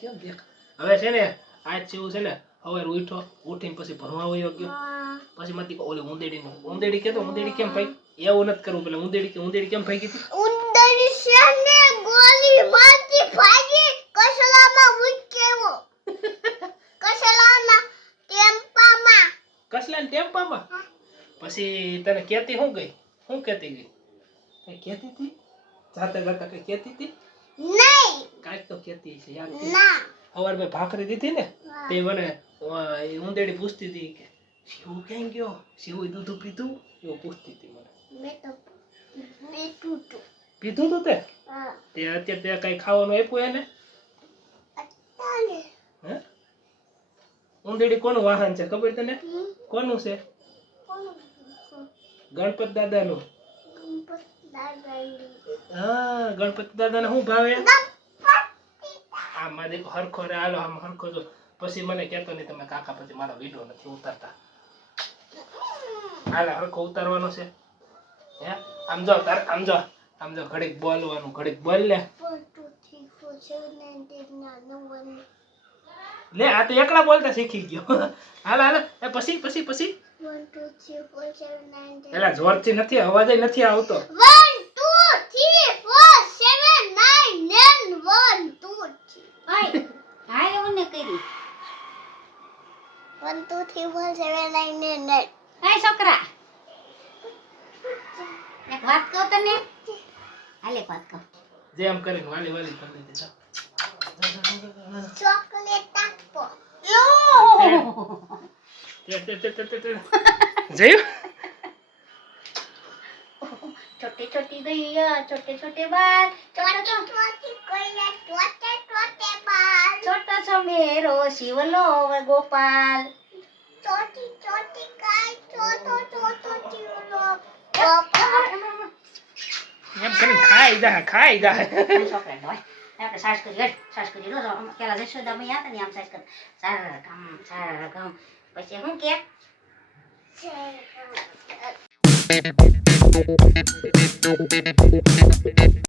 કેમ દેખ હવે છે ને આજ જેવું છે ને હવે ઉઠો ઉઠીને પછી ભણવા વયો ગયો પછી મતી ઓલે ઉંદેડી કેતો ઉંદેડી કેમ ભાઈ એવું નથી કરવું પેલા ઉંદેડી કેમ ભાઈ કીધી ઉંદરી શેને ગોલી મારતી ભાગી કસલામાં ઉચકેવો કસલાના ટેમ્પામાં પછી તને કેતી હું કેતી ગઈ કઈ કેતી હતી જાતા કઈ કેતી હતી નહીં કાઈ તો કેતી છે યાદ ના સવાર મેં ભાખરી દીધી ને તે મને ઉંદેડી પૂછતી હતી કે શિવ ક્યાં ગયો શિવ દૂધ પીધું એવું પૂછતી હતી મને મેં તો પીધું તું તે હા તે અત્યારે તે કઈ ખાવાનું આપ્યું એને અત્યારે હે ઉંદેડી કોનું વાહન છે ખબર તને કોનું છે ગણપત દાદાનું હા ગણપતિ દાદાને શું ભાવે આમાં દેખો હરખો રે હાલો આમ હરખો જો પછી મને કહેતો નહીં તમે કાકા પછી મારો વિડિયો નથી ઉતારતા હાલે હરખો ઉતારવાનો છે હે આમ જો ઘડીક બોલવાનું ઘડીક બોલ લે 1 2 3 4 7 8 9 લે આ તો એકલા બોલતા શીખી ગયો હાલ એ પછી 1 2 3 4 7 8 એલા જોરથી નથી અવાજ નથી આવતો 1 2 3 4 7 8 9 1 2 હાય ઓને કરી 1 2 3 4 7 8 9 હાય છોકરા એક વાત કહું તને હાલે એક વાત કહું જેમ કરીને વાલી કરી દીધી ચોકલેટ આપો જયું छोटे छोटे गैया छोटे छोटे बाल छोटी कोई छोटे बाल छोटा सा मेरो शिवलो गोपाल छोटी गाय छोटो जीवलो गोपाल એમ કરીને ખાઈ જાય છોકરા હોય આપણે સાસ કરી લો પેલા જશોદા મૈયા હતા ને આમ સાસ કર સારા ગમ પછી હું કે